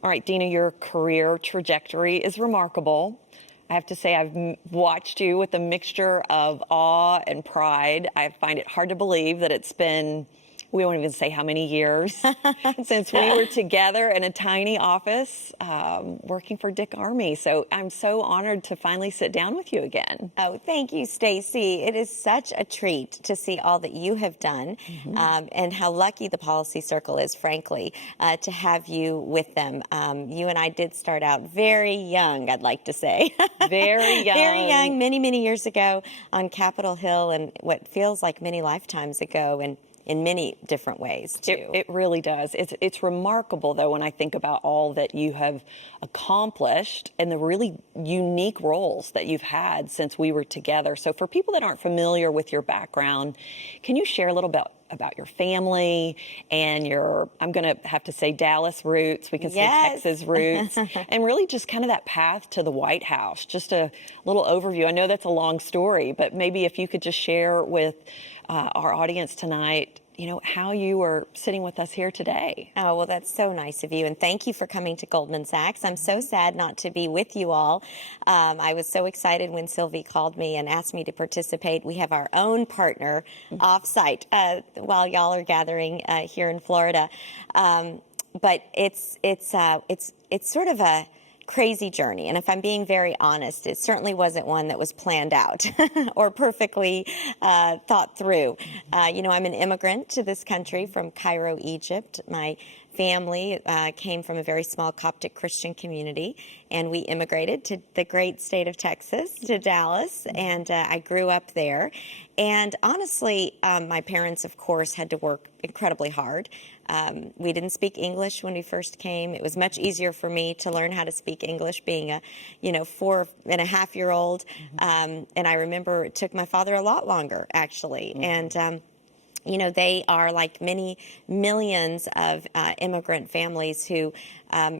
All right, Dina, your career trajectory is remarkable. I have to say, I've watched you with a mixture of awe and pride. I find it hard to believe that it's been, we won't even say how many years since we were together in a tiny office working for Dick Armey. So I'm so honored to finally sit down with you again. Oh, thank you, Stacy. It is such a treat to see all that you have done and how lucky the Policy Circle is, frankly, to have you with them. You and I did start out very young, I'd like to say. Very young. Very young, many, many years ago on Capitol Hill, and what feels like many lifetimes ago. And in many different ways, too. It really does. It's remarkable, though, when I think about all that you have accomplished and the really unique roles that you've had since we were together. So for people that aren't familiar with your background, can you share a little bit about your family and your, I'm going to have to say Dallas roots, we can say Texas roots, and really just kind of that path to the White House? Just a little overview. I know that's a long story, but maybe if you could just share with our audience tonight, you know, how you are sitting with us here today. Oh, well, that's so nice of you. And thank you for coming to Goldman Sachs. I'm so sad not to be with you all. I was so excited when Sylvie called me and asked me to participate. We have our own partner off-site while y'all are gathering here in Florida. But it's sort of a crazy journey. And if I'm being very honest, it certainly wasn't one that was planned out or perfectly thought through. You know, I'm an immigrant to this country from Cairo, Egypt. My family came from a very small Coptic Christian community, and we immigrated to the great state of Texas, to Dallas, and I grew up there. And honestly, my parents, of course, had to work incredibly hard. We didn't speak English when we first came. It was much easier for me to learn how to speak English being a, 4.5-year-old. And I remember it took my father a lot longer, actually. And they are like many millions of immigrant families who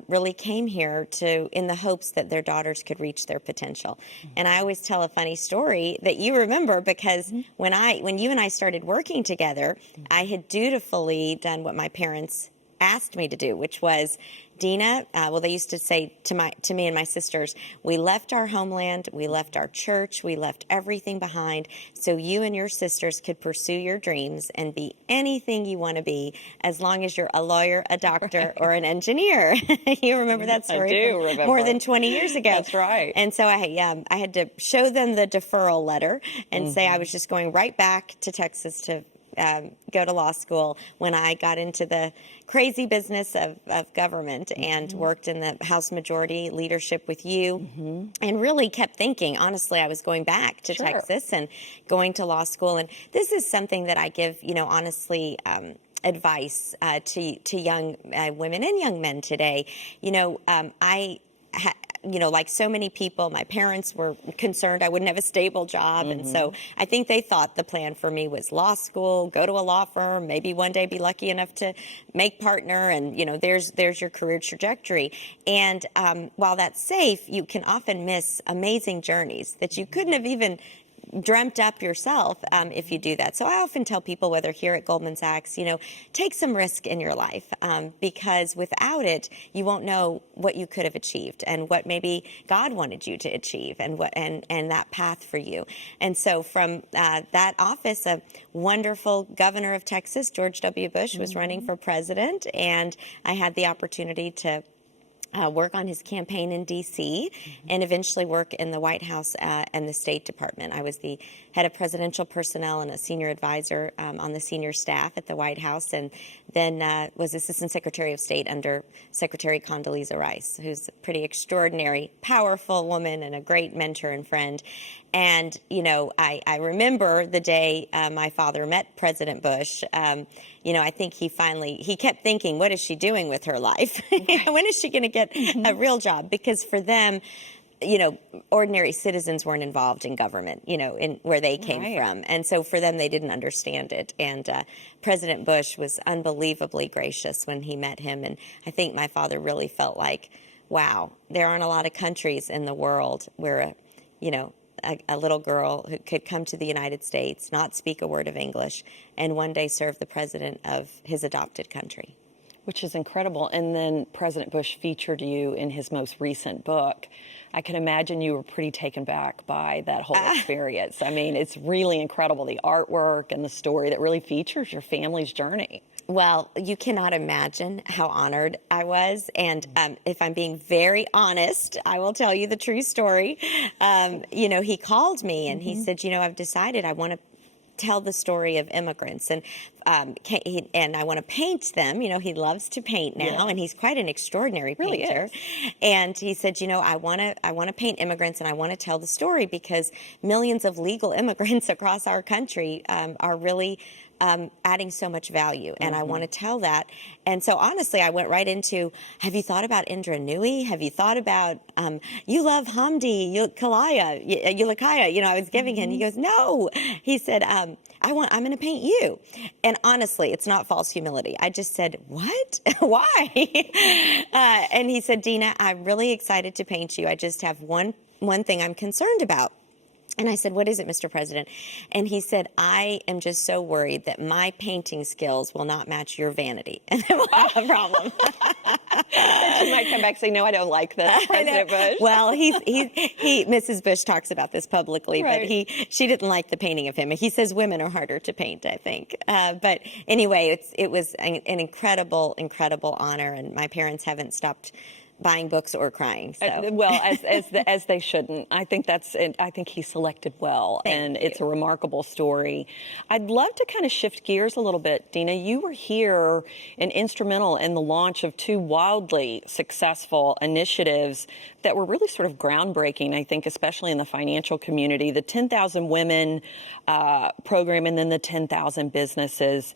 really came here in the hopes that their daughters could reach their potential. And I always tell a funny story that you remember, because when you and I started working together, I had dutifully done what my parents asked me to do, which was, Dina, they used to say to me and my sisters, we left our homeland, we left our church, we left everything behind so you and your sisters could pursue your dreams and be anything you want to be, as long as you're a lawyer, a doctor, or an engineer. You remember that story? I do remember. More than 20 years ago. That's right. And so I had to show them the deferral letter and say I was just going right back to Texas to go to law school when I got into the crazy business of government and worked in the House Majority Leadership with you and really kept thinking, honestly, I was going back to Texas and going to law school. And this is something that I give, honestly, advice to young women and young men today. Like so many people, my parents were concerned I wouldn't have a stable job. And so I think they thought the plan for me was law school, go to a law firm, maybe one day be lucky enough to make partner. And, there's your career trajectory. And while that's safe, you can often miss amazing journeys that you couldn't have even dreamt up yourself if you do that. So I often tell people, whether here at Goldman Sachs, take some risk in your life because without it, you won't know what you could have achieved and what maybe God wanted you to achieve and that path for you. And so from that office, a wonderful governor of Texas, George W. Bush, was running for president, and I had the opportunity to work on his campaign in D.C. and eventually work in the White House and the State Department. I was the head of presidential personnel and a senior advisor on the senior staff at the White House, and then was Assistant Secretary of State under Secretary Condoleezza Rice, who's a pretty extraordinary, powerful woman and a great mentor and friend. And, I remember the day my father met President Bush. I think he kept thinking, what is she doing with her life? When is she going to get a real job? Because for them, ordinary citizens weren't involved in government, in where they came from. And so for them, they didn't understand it. And President Bush was unbelievably gracious when he met him. And I think my father really felt like, wow, there aren't a lot of countries in the world where, a little girl who could come to the United States, not speak a word of English, and one day serve the president of his adopted country. Which is incredible. And then President Bush featured you in his most recent book. I can imagine you were pretty taken back by that whole experience. I mean, it's really incredible, the artwork and the story that really features your family's journey. Well, you cannot imagine how honored I was. And if I'm being very honest, I will tell you the true story. He called me and he said, I've decided I want to tell the story of immigrants, and I want to paint them. He loves to paint now, and he's quite an extraordinary painter. And he said, I want to paint immigrants, and I want to tell the story because millions of legal immigrants across our country are really adding so much value, and I want to tell that. And so honestly, I went right into, have you thought about Indra Nooyi? Have you thought about, you love Hamdi, Ulakaya? I was giving him, he goes, no. He said, I'm going to paint you. And honestly, it's not false humility. I just said, what? Why? And he said, Dina, I'm really excited to paint you. I just have one thing I'm concerned about. And I said, what is it, Mr. President? And he said, I am just so worried that my painting skills will not match your vanity. And then we'll have a problem. She might come back and say, no, I don't like this, President Bush. Well, Mrs. Bush talks about this publicly, right. But she didn't like the painting of him. He says women are harder to paint, I think. But anyway, it was an incredible, incredible honor. And my parents haven't stopped buying books or crying. So. Well, as they shouldn't. I think he selected well, and it's a remarkable story. I'd love to kind of shift gears a little bit, Dina. You were here and instrumental in the launch of two wildly successful initiatives that were really sort of groundbreaking, I think, especially in the financial community, the 10,000 Women program and then the 10,000 Businesses.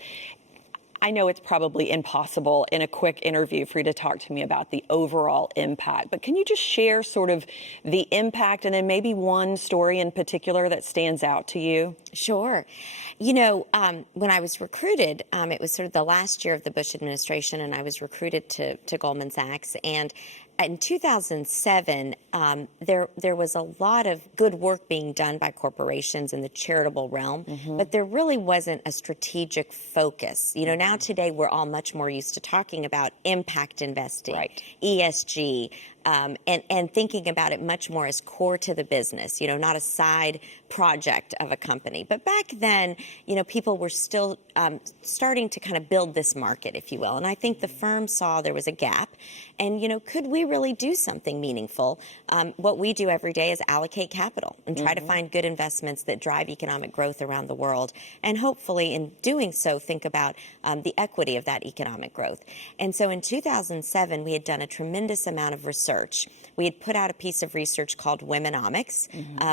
I know it's probably impossible in a quick interview for you to talk to me about the overall impact, but can you just share sort of the impact and then maybe one story in particular that stands out to you? Sure. When I was recruited, it was sort of the last year of the Bush administration, and I was recruited to Goldman Sachs. And in 2007, there was a lot of good work being done by corporations in the charitable realm, but there really wasn't a strategic focus. Now today we're all much more used to talking about impact investing, right. ESG, and thinking about it much more as core to the business, not a side project of a company. But back then, people were still starting to kind of build this market, if you will. And I think the firm saw there was a gap. And, could we really do something meaningful? What we do every day is allocate capital and try to find good investments that drive economic growth around the world. And hopefully, in doing so, think about the equity of that economic growth. And so in 2007, we had done a tremendous amount of research. We had put out a piece of research called Womenomics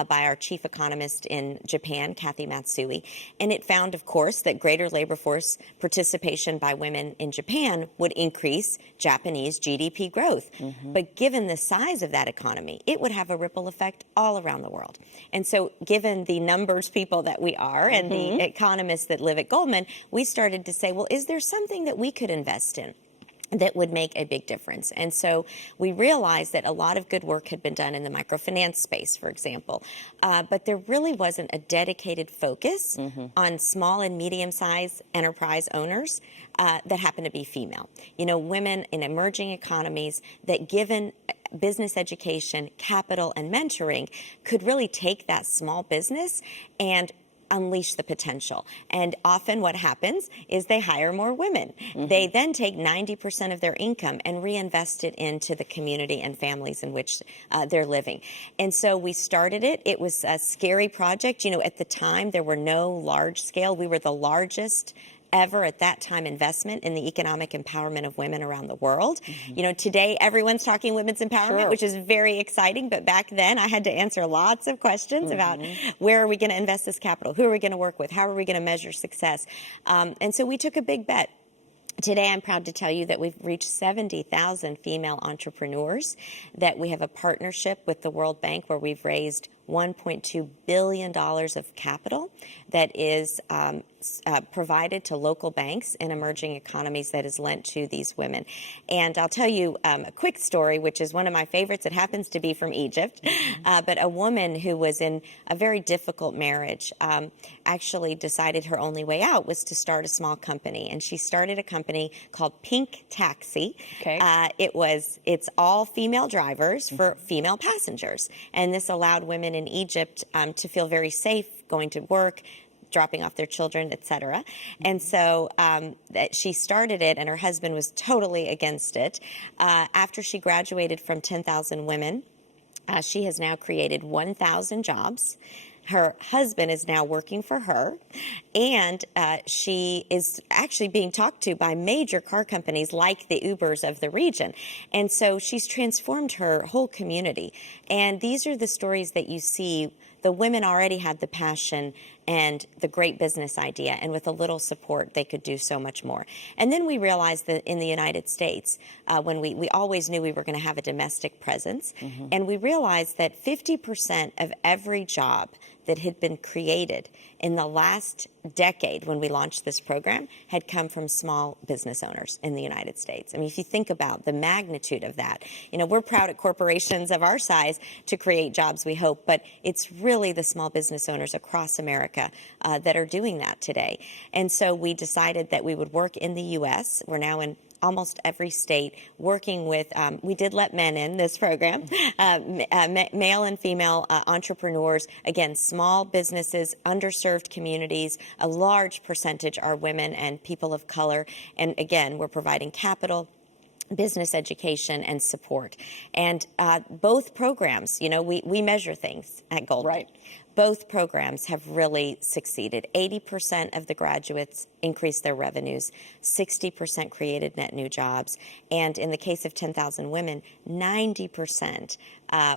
by our chief economist in Japan, Kathy Matsui. And it found, of course, that greater labor force participation by women in Japan would increase Japanese GDP growth. But given the size of that economy, it would have a ripple effect all around the world. And so given the numbers people that we are and the economists that live at Goldman, we started to say, well, is there something that we could invest in that would make a big difference? And so we realized that a lot of good work had been done in the microfinance space, for example, but there really wasn't a dedicated focus on small and medium-sized enterprise owners that happen to be female. Women in emerging economies that, given business education, capital, and mentoring, could really take that small business and unleash the potential. And often what happens is they hire more women. They then take 90% of their income and reinvest it into the community and families in which they're living. And so we started it. It was a scary project. At the time, there were no large scale. We were the largest ever at that time investment in the economic empowerment of women around the world. Today everyone's talking women's empowerment, which is very exciting. But back then I had to answer lots of questions about where are we going to invest this capital? Who are we going to work with? How are we going to measure success? And so we took a big bet. Today, I'm proud to tell you that we've reached 70,000 female entrepreneurs, that we have a partnership with the World Bank where we've raised $1.2 billion of capital that is provided to local banks in emerging economies that is lent to these women. And I'll tell you a quick story, which is one of my favorites. It happens to be from Egypt, but a woman who was in a very difficult marriage actually decided her only way out was to start a small company. And she started a company called Pink Taxi. Okay. It's all female drivers for female passengers. And this allowed women in Egypt to feel very safe going to work, dropping off their children, etc. And so that she started it, and her husband was totally against it. After she graduated from 10,000 Women, she has now created 1,000 jobs. Her husband is now working for her, and she is actually being talked to by major car companies like the Ubers of the region. And so she's transformed her whole community. And these are the stories that you see. The women already had the passion and the great business idea, and with a little support, they could do so much more. And then we realized that in the United States, when we always knew we were going to have a domestic presence, and we realized that 50% of every job that had been created in the last decade when we launched this program had come from small business owners in the United States. I mean, if you think about the magnitude of that, we're proud at corporations of our size to create jobs, we hope, but it's really the small business owners across America that are doing that today. And so we decided that we would work in the U.S. We're now in almost every state working with, we did let men in this program, male and female entrepreneurs, again, small businesses, underserved communities, a large percentage are women and people of color. And again, we're providing capital, business education, and support. And both programs, we measure things at Goldman. Right. Both programs have really succeeded. 80% of the graduates increased their revenues, 60% created net new jobs, and in the case of 10,000 Women, 90%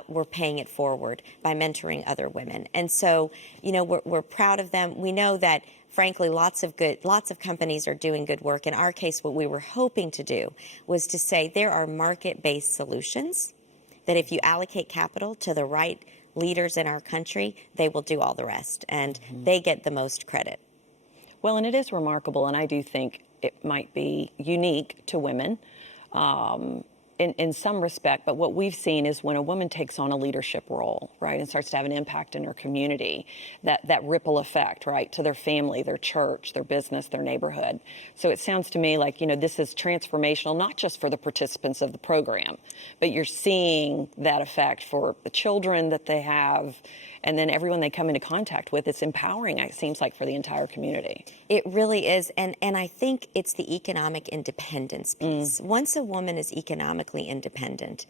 were paying it forward by mentoring other women. And so, we're proud of them. We know that, frankly, lots of companies are doing good work. In our case, what we were hoping to do was to say there are market-based solutions that if you allocate capital to the right leaders in our country, they will do all the rest, and they get the most credit. Well, and it is remarkable, and I do think it might be unique to women in some respect, but what we've seen is when a woman takes on a leadership role, right, and starts to have an impact in her community, that ripple effect, right, to their family, their church, their business, their neighborhood. So it sounds to me like, this is transformational, not just for the participants of the program, but you're seeing that effect for the children that they have, and then everyone they come into contact with. It's empowering, it seems like, for the entire community. It really is. And I think it's the economic independence piece. Once a woman is economically independent,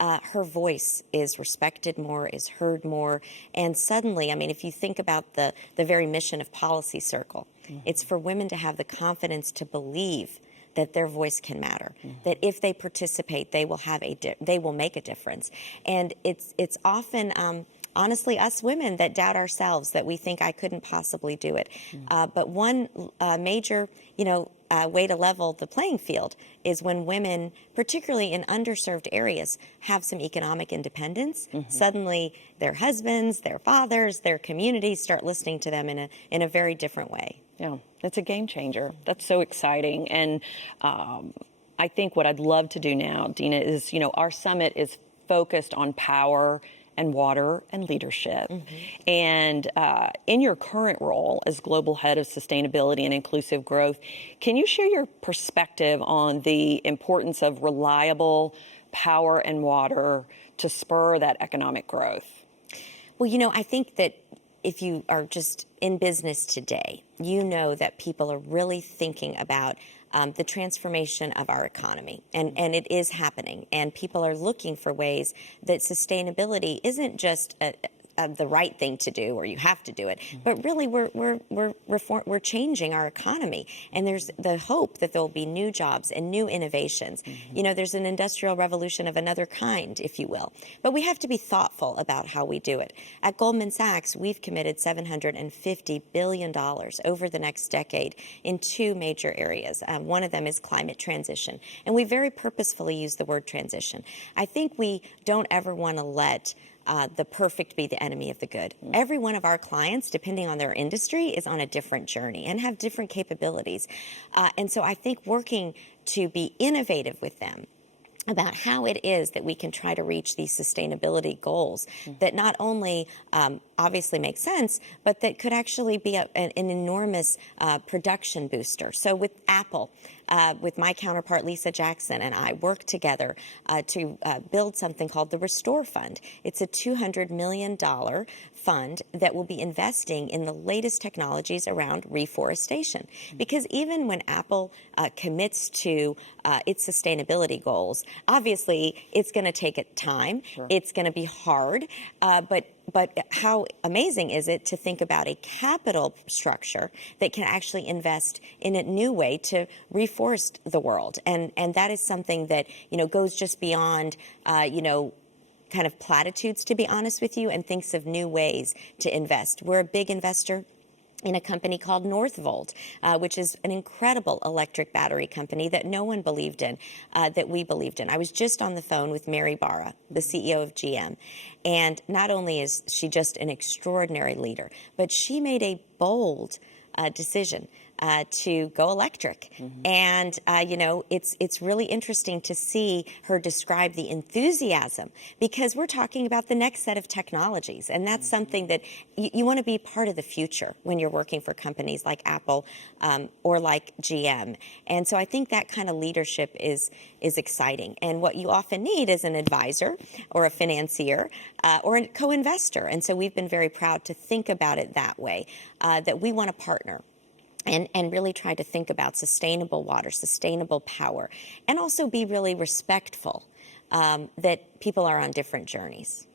her voice is respected more, is heard more. And suddenly, if you think about the very mission of Policy Circle, it's for women to have the confidence to believe that their voice can matter, that if they participate, they will make a difference. And it's often honestly us women that doubt ourselves, that we think I couldn't possibly do it. But one major, way to level the playing field is when women, particularly in underserved areas, have some economic independence. Suddenly their husbands, their fathers, their communities start listening to them in a very different way. Yeah, it's a game changer. That's so exciting. And I think what I'd love to do now, Dina, is, our summit is focused on power and water and leadership. And in your current role as Global Head of Sustainability and Inclusive Growth, can you share your perspective on the importance of reliable power and water to spur that economic growth? Well, I think that if you are just in business today, you know that people are really thinking about the transformation of our economy. And it is happening. And people are looking for ways that sustainability isn't just the right thing to do, or you have to do it, but really we're changing our economy, and there's the hope that there'll be new jobs and new innovations. There's an industrial revolution of another kind, if you will, but we have to be thoughtful about how we do it. At Goldman Sachs, we've committed $750 billion over the next decade in two major areas. One of them is climate transition, and we very purposefully use the word transition. I think we don't ever want to let the perfect be the enemy of the good. Every one of our clients, depending on their industry, is on a different journey and have different capabilities. And so I think working to be innovative with them about how it is that we can try to reach these sustainability goals that not only obviously make sense, but that could actually be an enormous production booster. So with Apple, with my counterpart Lisa Jackson and I work together to build something called the Restore Fund. It's a $200 million fund that will be investing in the latest technologies around reforestation. Because even when Apple commits to its sustainability goals, obviously it's going to take it time. Sure. It's going to be hard, but how amazing is it to think about a capital structure that can actually invest in a new way to reforest the world? And that is something that, goes just beyond, kind of platitudes, to be honest with you, and thinks of new ways to invest. We're a big investor in a company called Northvolt, which is an incredible electric battery company that no one believed in, that we believed in. I was just on the phone with Mary Barra, the CEO of GM, and not only is she just an extraordinary leader, but she made a bold decision to go electric. And, it's really interesting to see her describe the enthusiasm, because we're talking about the next set of technologies. And that's something that you want to be part of the future when you're working for companies like Apple or like GM. And so I think that kind of leadership is exciting. And what you often need is an advisor or a financier or a co-investor. And so we've been very proud to think about it that way, that we want to partner and really try to think about sustainable water, sustainable power, and also be really respectful that people are on different journeys.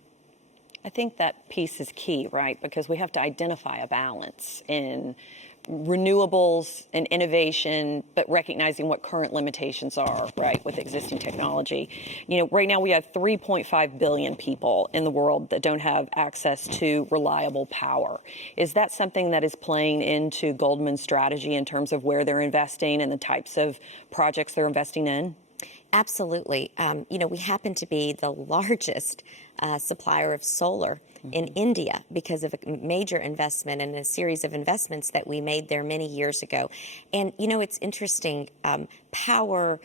I think that piece is key, right? Because we have to identify a balance in renewables and innovation, but recognizing what current limitations are, right, with existing technology. Right now we have 3.5 billion people in the world that don't have access to reliable power. Is that something that is playing into Goldman's strategy in terms of where they're investing and the types of projects they're investing in? Absolutely. We happen to be the largest supplier of solar in India because of a major investment and a series of investments that we made there many years ago. And, it's interesting. Power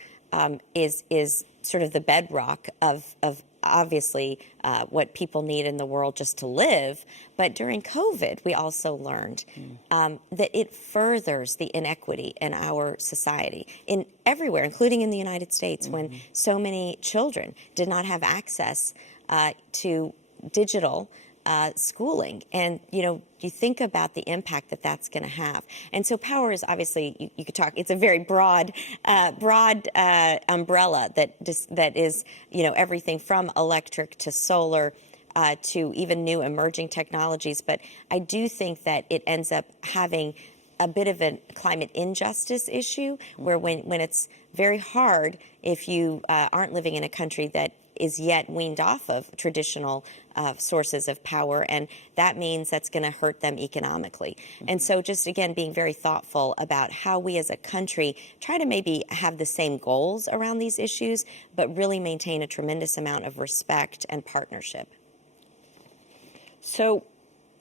is sort of the bedrock of obviously what people need in the world just to live. But during COVID, we also learned that it furthers the inequity in our society in everywhere, including in the United States, when so many children did not have access to digital schooling. And, you think about the impact that that's going to have. And so power is obviously, you could talk, it's a very broad umbrella that is, everything from electric to solar to even new emerging technologies. But I do think that it ends up having a bit of a climate injustice issue where when it's very hard if you aren't living in a country that is yet weaned off of traditional sources of power, and that means that's going to hurt them economically. And so just, again, being very thoughtful about how we as a country try to maybe have the same goals around these issues, but really maintain a tremendous amount of respect and partnership. So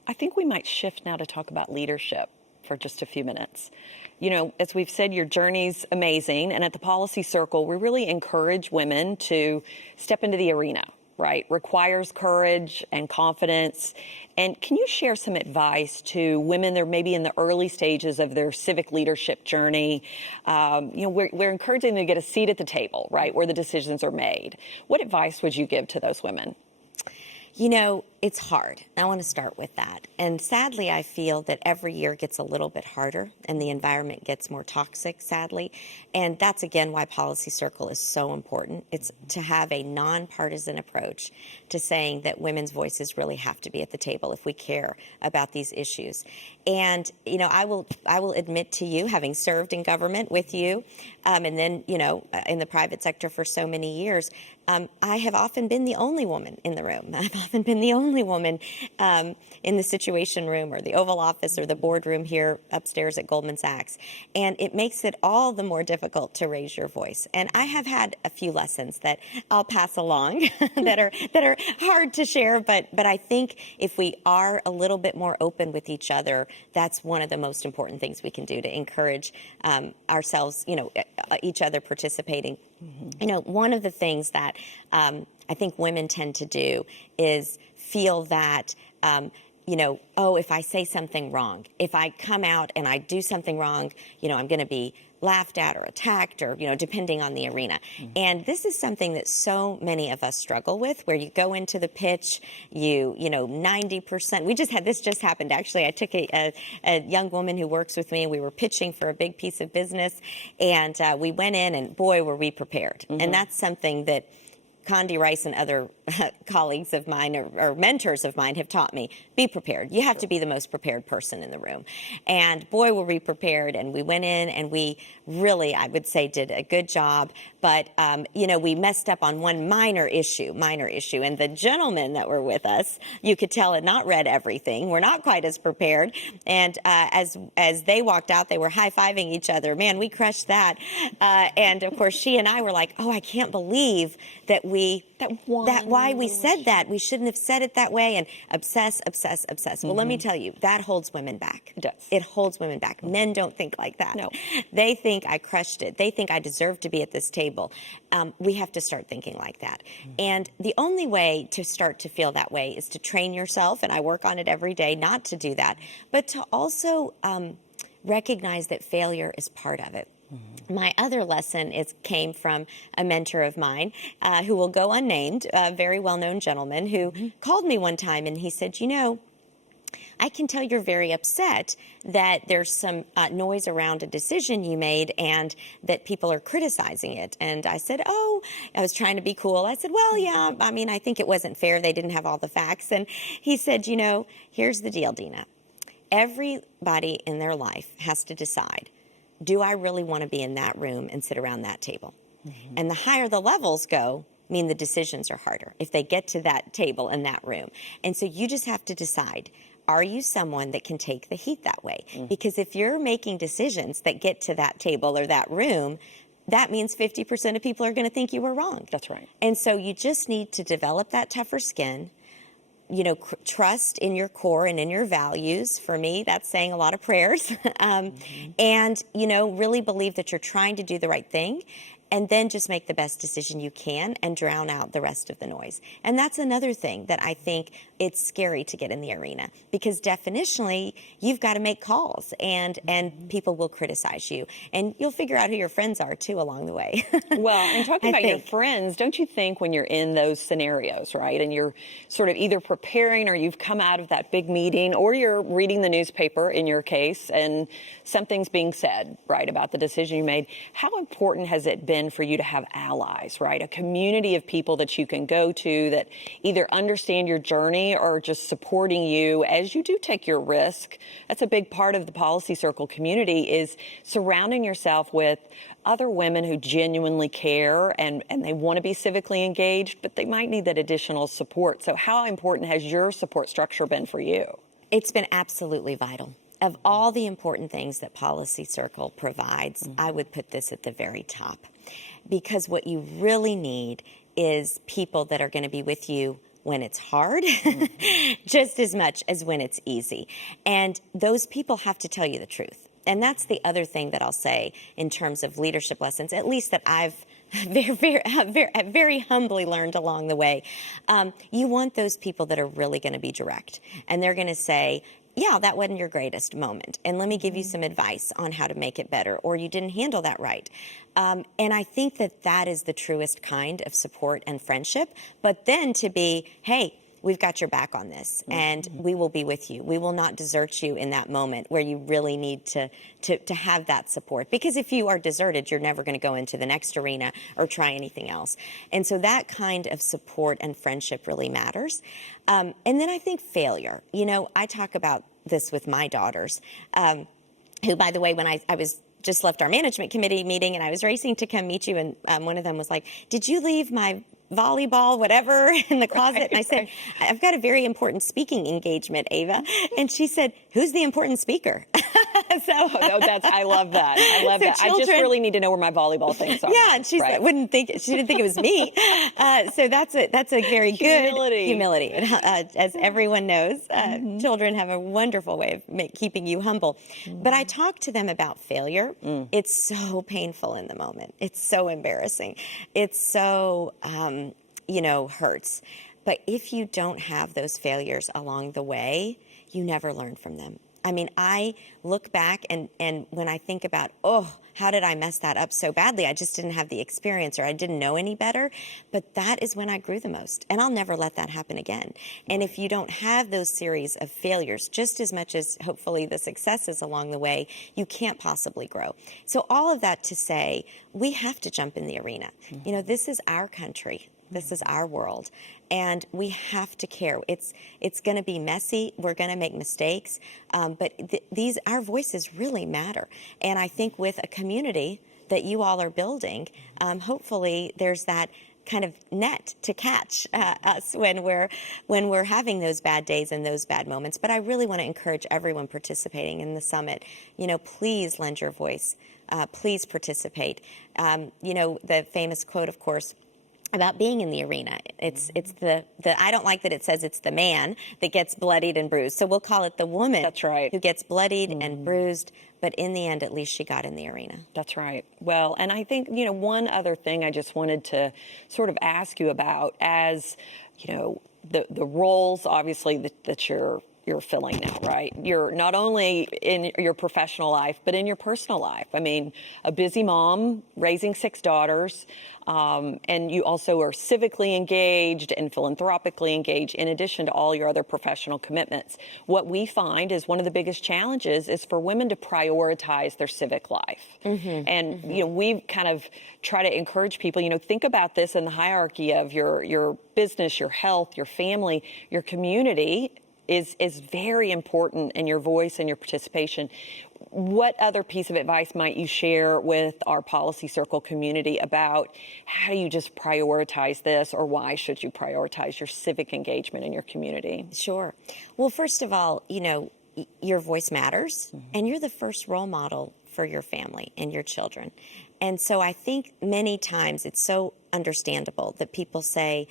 I think we might shift now to talk about leadership for just a few minutes. As we've said, your journey's amazing. And at the Policy Circle, we really encourage women to step into the arena, right? Requires courage and confidence. And can you share some advice to women that are maybe in the early stages of their civic leadership journey? We're encouraging them to get a seat at the table, right, where the decisions are made. What advice would you give to those women? It's hard. I want to start with that. And sadly, I feel that every year gets a little bit harder and the environment gets more toxic, sadly. And that's, again, why Policy Circle is so important. It's to have a nonpartisan approach to saying that women's voices really have to be at the table if we care about these issues. And, I will admit to you, having served in government with you, and then, in the private sector for so many years, I have often been the only woman in the room. I've often been the only only woman in the Situation Room or the Oval Office or the boardroom here upstairs at Goldman Sachs. And it makes it all the more difficult to raise your voice. And I have had a few lessons that I'll pass along that are hard to share, but I think if we are a little bit more open with each other, that's one of the most important things we can do to encourage ourselves, each other participating. One of the things that I think women tend to do is feel that, if I say something wrong, if I come out and I do something wrong, I'm going to be laughed at or attacked or, depending on the arena. And this is something that so many of us struggle with, where you go into the pitch, 90%. This just happened, actually. I took a young woman who works with me, and we were pitching for a big piece of business, and we went in, and boy, were we prepared. And that's something that Condi Rice and other colleagues of mine or mentors of mine have taught me. Be prepared. You have to be the most prepared person in the room. And boy, were we prepared. And we went in and we really, I would say, did a good job. But, we messed up on one minor issue. And the gentlemen that were with us, you could tell, had not read everything. We're not quite as prepared. And as they walked out, they were high-fiving each other. Man, we crushed that. And, of course, she and I were like, oh, I can't believe that why we said that. We shouldn't have said it that way, and obsess. Well, let me tell you, that holds women back. It does. It holds women back. Men don't think like that. No. They think I crushed it. They think I deserve to be at this table. We have to start thinking like that. And the only way to start to feel that way is to train yourself, and I work on it every day not to do that, but to also recognize that failure is part of it. My other lesson came from a mentor of mine who will go unnamed, a very well-known gentleman who called me one time, and he said, I can tell you're very upset that there's some noise around a decision you made and that people are criticizing it. And I said, I was trying to be cool. I said, well, yeah, I think it wasn't fair. They didn't have all the facts. And he said, here's the deal, Dina. Everybody in their life has to decide, do I really want to be in that room and sit around that table? And the higher the levels go, the decisions are harder if they get to that table in that room. And so you just have to decide, are you someone that can take the heat that way? Because if you're making decisions that get to that table or that room, that means 50% of people are going to think you were wrong. That's right. And so you just need to develop that tougher skin, trust in your core and in your values. For me, that's saying a lot of prayers. And, really believe that you're trying to do the right thing, and then just make the best decision you can and drown out the rest of the noise. And that's another thing that I think it's scary to get in the arena, because definitionally you've got to make calls, and people will criticize you, and you'll figure out who your friends are too along the way. Well, and talking about your friends, don't you think when you're in those scenarios, right, and you're sort of either preparing or you've come out of that big meeting or you're reading the newspaper in your case and something's being said, right, about the decision you made, how important has it been for you to have allies, right? A community of people that you can go to that either understand your journey or just supporting you as you do take your risk. That's a big part of the Policy Circle community, is surrounding yourself with other women who genuinely care and they want to be civically engaged, but they might need that additional support. So how important has your support structure been for you? It's been absolutely vital. Of all the important things that Policy Circle provides, I would put this at the very top. Because what you really need is people that are going to be with you when it's hard, just as much as when it's easy. And those people have to tell you the truth. And that's the other thing that I'll say in terms of leadership lessons, at least that I've very humbly learned along the way. You want those people that are really going to be direct. And they're going to say, yeah, that wasn't your greatest moment, and let me give you some advice on how to make it better, or you didn't handle that right. And I think that is the truest kind of support and friendship. But then to be, hey, we've got your back on this, and we will be with you. We will not desert you in that moment where you really need to have that support. Because if you are deserted, you're never going to go into the next arena or try anything else. And so that kind of support and friendship really matters. And then I think failure. I talk about this with my daughters, who, by the way, when I was just left our management committee meeting and I was racing to come meet you, and one of them was like, did you leave my volleyball, whatever, in the closet. Right, And I said, I've got a very important speaking engagement, Ava. And she said, who's the important speaker? I love that. I love that. I just children- really need to know where my volleyball things are. Yeah, and she said, she didn't think it was me. So that's a very good humility. As everyone knows, children have a wonderful way of keeping you humble. But I talk to them about failure. It's so painful in the moment. It's so embarrassing. It's so, hurts. But if you don't have those failures along the way, you never learn from them. I mean, I look back and when I think about, how did I mess that up so badly? I just didn't have the experience or I didn't know any better. But that is when I grew the most. And I'll never let that happen again. And if you don't have those series of failures, just as much as hopefully the successes along the way, you can't possibly grow. So all of that to say, we have to jump in the arena. This is our country. This is our world, and we have to care. It's going to be messy. We're going to make mistakes, but our voices really matter. And I think with a community that you all are building, hopefully there's that kind of net to catch us when we're having those bad days and those bad moments. But I really want to encourage everyone participating in the summit. Please lend your voice. Please participate. The famous quote, of course, about being in the arena. It's the I don't like that it says it's the man that gets bloodied and bruised. So we'll call it the woman. That's right. Who gets bloodied and bruised, but in the end, at least she got in the arena. That's right. Well, and I think, one other thing I just wanted to sort of ask you about as, the roles obviously that you're filling now, right? You're not only in your professional life, but in your personal life. I mean, a busy mom raising 6 daughters, and you also are civically engaged and philanthropically engaged in addition to all your other professional commitments. What we find is one of the biggest challenges is for women to prioritize their civic life. And, we kind of try to encourage people, think about this in the hierarchy of your business, your health, your family, your community is very important in your voice and your participation. What other piece of advice might you share with our Policy Circle community about how do you just prioritize this, or why should you prioritize your civic engagement in your community? Sure. Well, first of all, your voice matters, and you're the first role model for your family and your children. And so I think many times it's so understandable that people say,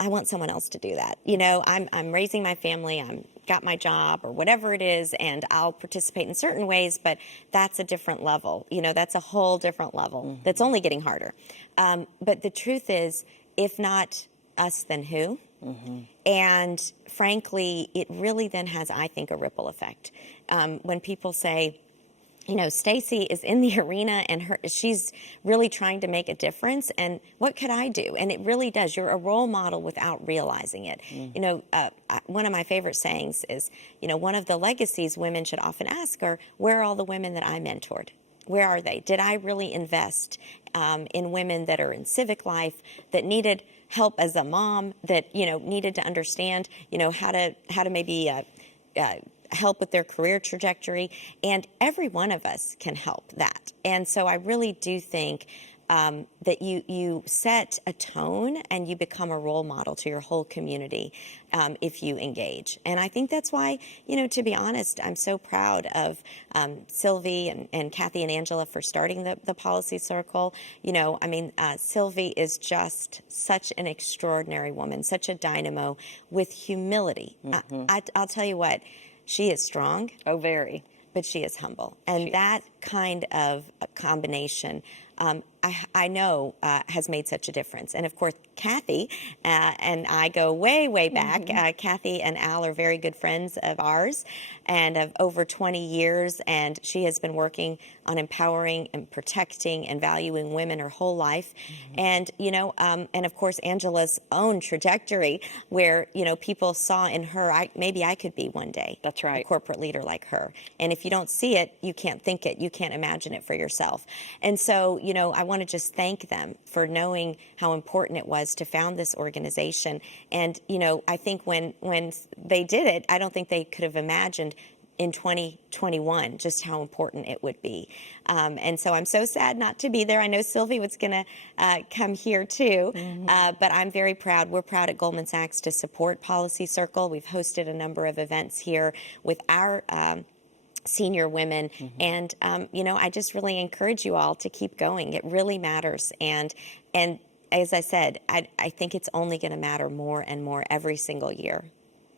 I want someone else to do that. I'm raising my family, I'm got my job or whatever it is, and I'll participate in certain ways, but that's a different level. That's a whole different level that's only getting harder. But the truth is, if not us, then who? And frankly, it really then has, I think, a ripple effect. When people say, Stacy is in the arena and she's really trying to make a difference. And what could I do? And it really does. You're a role model without realizing it. One of my favorite sayings is, one of the legacies women should often ask are, where are all the women that I mentored? Where are they? Did I really invest in women that are in civic life, that needed help as a mom, that, needed to understand, how to maybe help with their career trajectory, and every one of us can help that. And so I really do think that you set a tone and you become a role model to your whole community if you engage. And I think that's why, to be honest, I'm so proud of Sylvie and Kathy and Angela for starting the Policy Circle. Sylvie is just such an extraordinary woman, such a dynamo with humility. I'll tell you what, she is strong. Oh, very. But she is humble. And that kind of a combination, I know has made such a difference. And of course, Kathy and I go way, way back. Kathy and Al are very good friends of ours and of over 20 years. And she has been working on empowering and protecting and valuing women her whole life. And, and of course, Angela's own trajectory where, people saw in her, maybe I could be one day. That's right. A corporate leader like her. And if you don't see it, you can't think it. You can't imagine it for yourself. And so, I want to just thank them for knowing how important it was to found this organization. And, I think when they did it, I don't think they could have imagined in 2021 just how important it would be. And so I'm so sad not to be there. I know Sylvie was going to come here too, but I'm very proud. We're proud at Goldman Sachs to support Policy Circle. We've hosted a number of events here with our senior women. And, I just really encourage you all to keep going. It really matters. And as I said, I think it's only going to matter more and more every single year.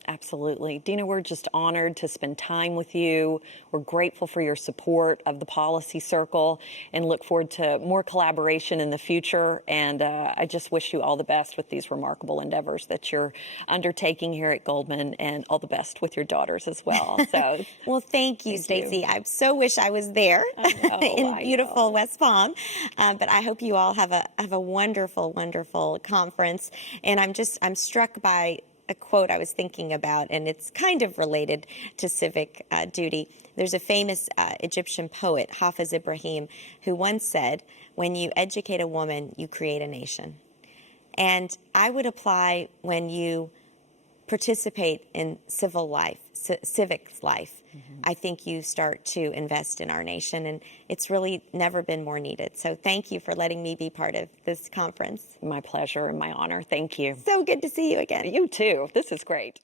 Absolutely. Dina, we're just honored to spend time with you. We're grateful for your support of the Policy Circle and look forward to more collaboration in the future. And I just wish you all the best with these remarkable endeavors that you're undertaking here at Goldman, and all the best with your daughters as well. So, well, thank you, Stacey. I so wish I was there in beautiful West Palm. But I hope you all have a wonderful, wonderful conference. And I'm struck by a quote I was thinking about, and it's kind of related to civic duty. There's a famous Egyptian poet, Hafiz Ibrahim, who once said, "When you educate a woman, you create a nation." And I would apply when you participate in civil life, civic life. I think you start to invest in our nation, and it's really never been more needed. So thank you for letting me be part of this conference. My pleasure and my honor. Thank you. So good to see you again. You too. This is great.